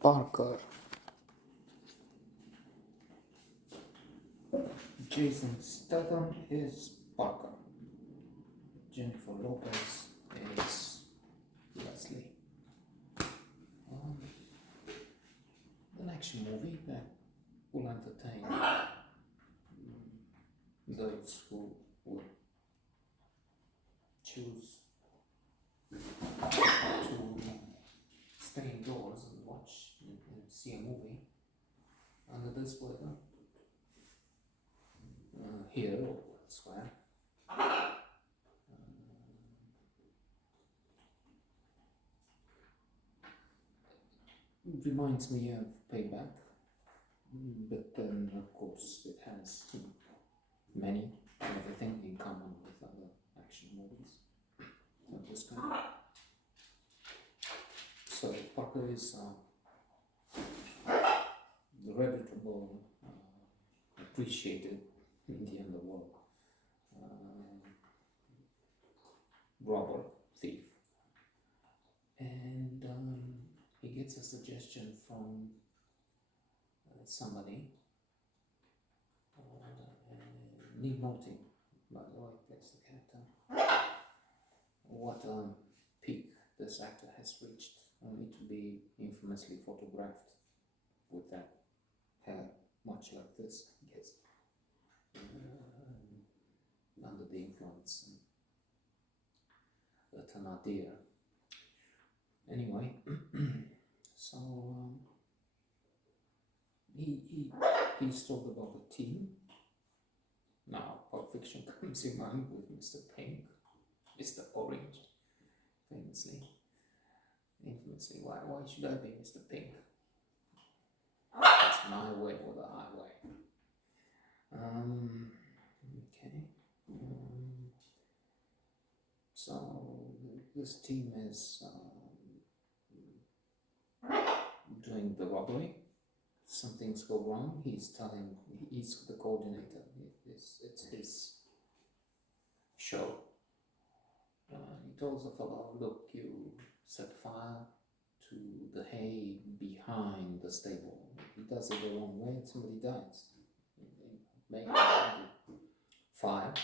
Parker. Jason Statham is Parker. Jennifer Lopez is Leslie. Um, an action movie that will entertain those who would choose to stay indoors and watch and see a movie under this weather, here or elsewhere. It reminds me of Payback, but then of course it has many everything in common with other action movies of this kind. So Parker is the reputable, appreciated in the underworld robber thief, and he gets a suggestion from somebody. Nick Nolte, by the way, plays the character. What peak this actor has reached, only to be infamously photographed with that hair, much like this, I guess, under the influence that are not there. Anyway, so he's told about the team. Now, Pulp Fiction comes in mind with Mr. Pink, Mr. Orange, infamously. Why should I be Mr. Pink? It's my way or the highway. Okay. So this team is doing the robbery. Some things go wrong. He's the coordinator. It's his show. He tells the fellow, look, you set fire to the hay behind the stable. He does it the wrong way and somebody dies. Make fire.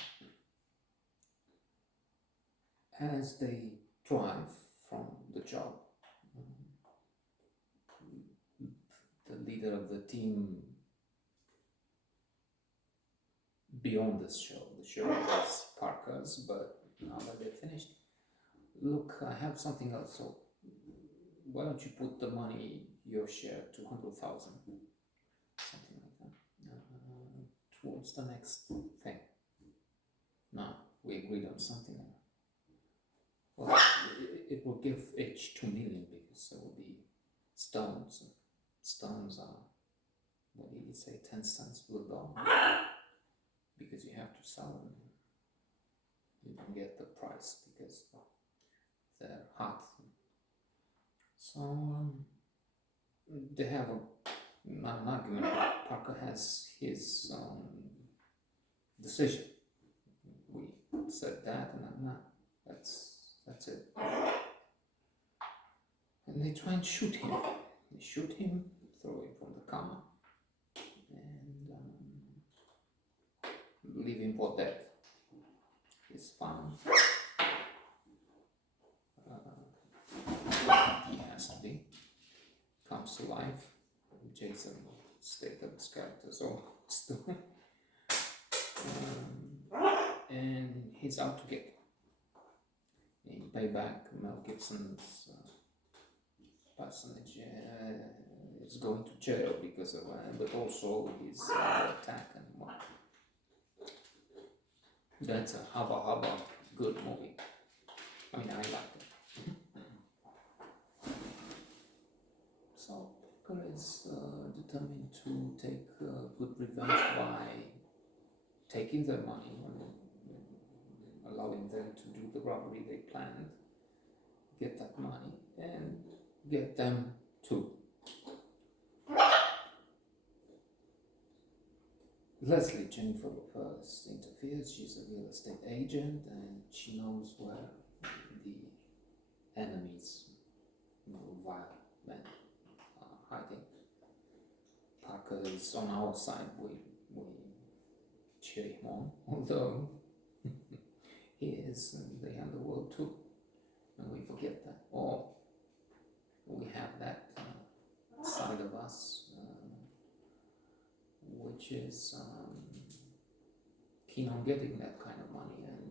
As they drive from the job, the leader of the team beyond this show, the show is Parker's, but now that they're finished, look, I have something else, so why don't you put the money, your share, 200,000, something like that, towards the next thing. Now, we agreed on something. Well, it will give each 2 million because there will be stones. Stones are, what did he say, 10 cents per dollar? Because you have to sell them. You don't get the price because they're hot. So they have an argument. Parker has his decision. We said that, and I'm not. That's it. And they try and shoot him. They shoot him, throw him from the car, and leave him for dead. He's found. He has to be. Comes to life. Jason Statham's character is still. And he's out to get. In Payback, Mel Gibson's personage is going to jail because of but also his attack and what. That's a hubba good movie. I mean, I liked it. So Parker is determined to take good revenge by taking their money and allowing them to do the robbery they planned, get that money, and get them too. Leslie, Jennifer Lopez, interferes. She's a real estate agent and she knows where the enemies, vile men, because on our side we cheer him on, although he is in the underworld too, and we forget that, or we have that side of us which is keen on getting that kind of money and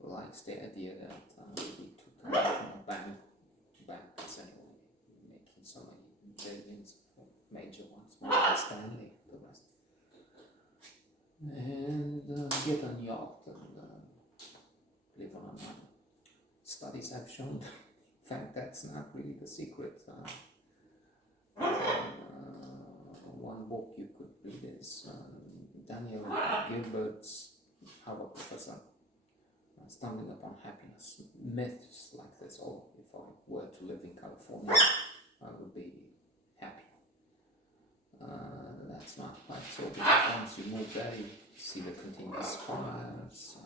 likes the idea that we took the money from a banks anyway, making so many billions, major ones, Morgan Stanley, the rest, and get a yacht and live on a money. Studies have shown, in fact, that's not really the secret. One book you could read is Daniel Gilbert's Harvard professor, Stumbling Upon Happiness. Myths like this, oh, if I were to live in California, I would be happy. That's not quite so, because once you move there, you see the continuous fires.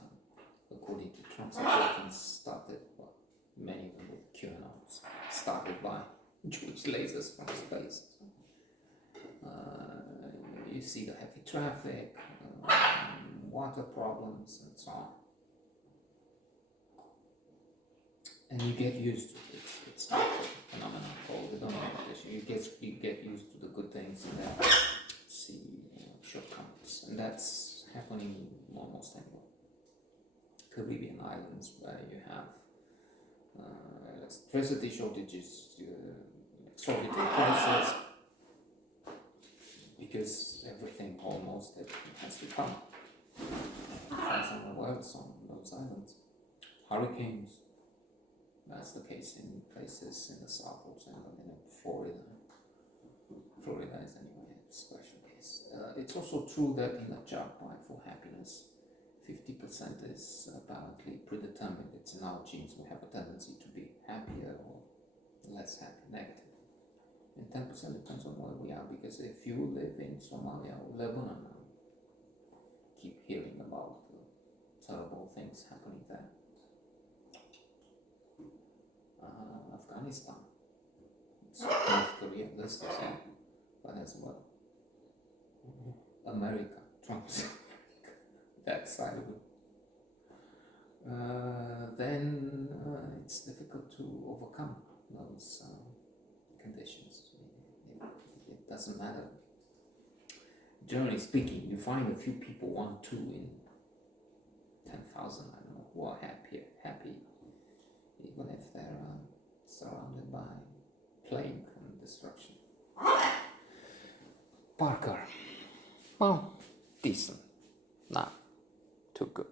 According to Trump's reporting, started, well, many of them with QAnon, started by Jewish lasers from space. You see the heavy traffic, water problems, and so on. And you get used to it. It's not a phenomenon called the domination. You get used to the good things and then see shortcomings. And that's happening almost anywhere. Caribbean islands where you have electricity shortages, exorbitant prices, because everything almost has to come from somewhere else on those islands. Hurricanes, that's the case in places in the south, also in Florida. Florida is anyway a special case. It's also true that in a job buy for happiness, 50% is apparently predetermined. It's in our genes. We have a tendency to be happier or less happy, negative. And 10% depends on where we are, because if you live in Somalia or Lebanon, keep hearing about terrible things happening there. Afghanistan, North Korea, this is but as well. America, Trump's that side of it. Then it's difficult to overcome those conditions. It doesn't matter. Generally speaking, you find a few people, 1, 2 in 10,000, I don't know, who are happy, even if they're surrounded by plague and destruction. Parker, well, decent, not too good.